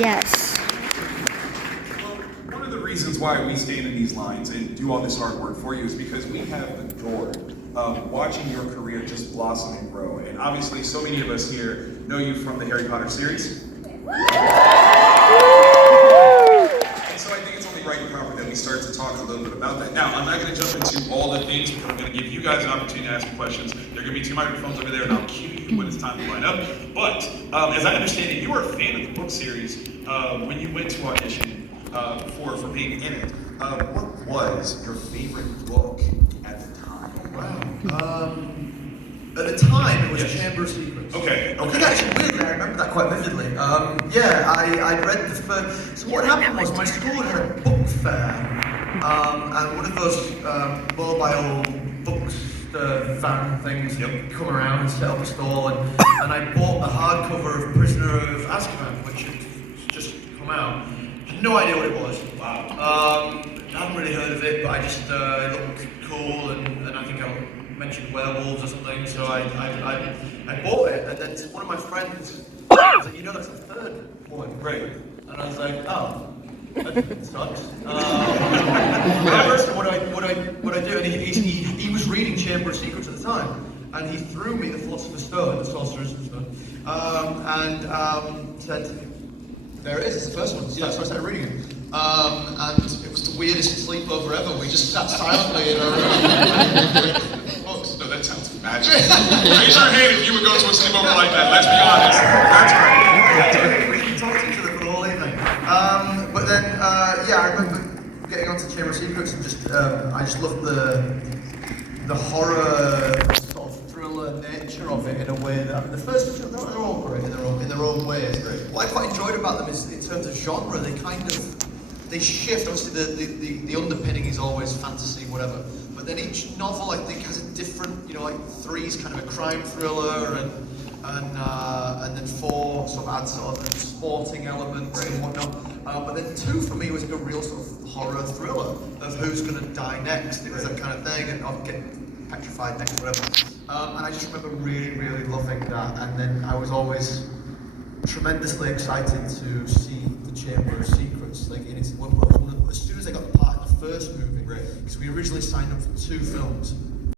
Yes. Well, one of the reasons why we stand in these lines and do all this hard work for you is because we have the joy of watching your career just blossom and grow. And obviously, so many of us here know you from the Harry Potter series. And so I think it's only right and proper that we start to talk a little bit about that. Now, I'm not going to jump into all the things because I'm going to give you guys an opportunity to ask questions. There are going to be 2 microphones over there, and I'll cue you when it's time to line up. But as I understand it, you were a fan of the book series when you went to audition for being in it. What was your favorite book at the time? Wow. At the time, it was Chamber of Secrets. Okay. I think actually, weirdly, I remember that quite vividly. I read the first. So what happened was my school had a book fair, and one of those mobile books, van things, come around and set up a stall, and I bought a hardcover of Prisoner of Azkaban, which had just come out. Had no idea what it was. Wow. I hadn't really heard of it, but I just it looked cool, and I think I mentioned werewolves or something, so I bought it, and then one of my friends was like, you know, that's the third one. Right. And I was like, oh, that sucks. What do I do? And he was reading Chamber of Secrets at the time, and he threw me the Philosopher's Stone, the Sorcerer's Stone, and said, there it is, it's the first one. So I started reading it. And it was the weirdest sleepover ever. We just sat silently in our room. Folks, no, that sounds magic. Raise your hand if you would go to a sleepover like that. Let's be honest. That's right. We can talk to each other for the whole evening. But then, I remember getting onto Chamber of Secrets and just, I just loved the horror sort of thriller nature of it in a way that the first two, they're all great in their own ways. Right. What I quite enjoyed about them is in terms of genre, they shift. Obviously, the underpinning is always fantasy, whatever. But then each novel, I think, has a different. Like 3 is kind of a crime thriller, and then 4 sort of adds sort of sporting elements and whatnot. But then 2 for me was like a real sort of horror thriller of who's going to die next. It was that kind of thing, and I'll get petrified next, whatever. And I just remember really, really loving that. And then I was always tremendously excited to see the Chamber of Secrets. As soon as I got the part in the first movie, because we originally signed up for 2 films.